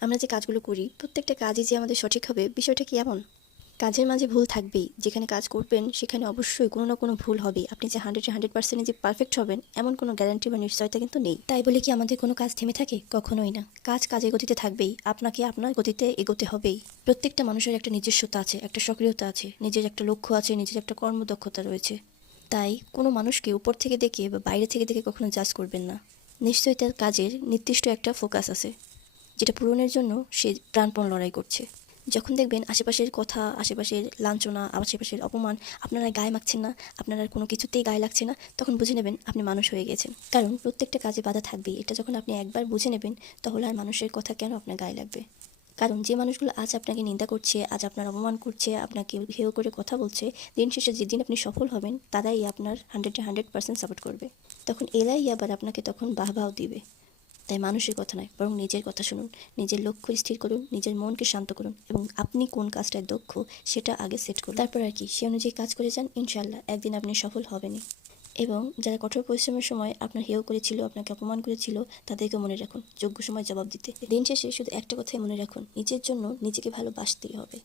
আমরা যে কাজগুলো করি প্রত্যেকটা কাজই যে আমাদের সঠিক হবে বিষয়টা কি এমন? কাজের মাঝে ভুল থাকবেই। যেখানে কাজ করবেন সেখানে অবশ্যই কোনো না কোনো ভুল হবেই। আপনি যে 100% যে পারফেক্ট হবেন এমন কোনো গ্যারান্টি বা নিশ্চয়তা কিন্তু নেই। তাই বলে কি আমাদের কোনো কাজ থেমে থাকে? কখনোই না। কাজ কাজের গতিতে থাকবেই। আপনাকে আপনার গতিতে এগোতে হবেই। প্রত্যেকটা মানুষের একটা নিজস্বতা আছে, একটা সক্রিয়তা আছে, নিজের একটা লক্ষ্য আছে, নিজের একটা কর্মদক্ষতা রয়েছে। তাই কোনো মানুষকে উপর থেকে দেখে বা বাইরে থেকে দেখে কখনো জাজ করবেন না। নিশ্চয়ই তার কাজের নির্দিষ্ট একটা ফোকাস আছে, যেটা পূরণের জন্য সে প্রাণপণ লড়াই করছে। যখন দেখবেন আশেপাশের কথা, আশেপাশের লাঞ্ছনা, আশেপাশের অপমান আপনারা গায়ে মাখছেন না, আপনার আর কোনো কিছুতেই গায়ে লাগছে না, তখন বুঝে নেবেন আপনি মানুষ হয়ে গেছেন। কারণ প্রত্যেকটা কাজে বাধা থাকবেই। এটা যখন আপনি একবার বুঝে নেবেন, তাহলে আর মানুষের কথা কেন আপনার গায়ে লাগবে? কারণ যে মানুষগুলো আজ আপনাকে নিন্দা করছে, আজ আপনার অপমান করছে, আপনাকে হেয় করে কথা বলছে, দিন শেষে যেদিন আপনি সফল হবেন তারাই আপনার 100% সাপোর্ট করবে। তখন এরাই আবার আপনাকে তখন বাহবাও দিবে। তাই মানুষের কথা নয়, বরং নিজের কথা শুনুন। নিজের লক্ষ্য স্থির করুন, নিজের মনকে শান্ত করুন এবং আপনি কোন কাজটায় দক্ষ সেটা আগে সেট করুন। তারপর আর কি সে অনুযায়ী কাজ করে যান, ইনশাআল্লাহ একদিন আপনি সফল হবেনই। এবং যারা কঠোর পরিশ্রমের সময় আপনার হেয় করেছিল, আপনাকে অপমান করেছিল, তাদেরকে মনে রাখুন যোগ্য সময় জবাব দিতে। দিন শেষে শুধু একটা কথাই মনে রাখুন, নিজের জন্য নিজেকে ভালোবাসতেই হবে।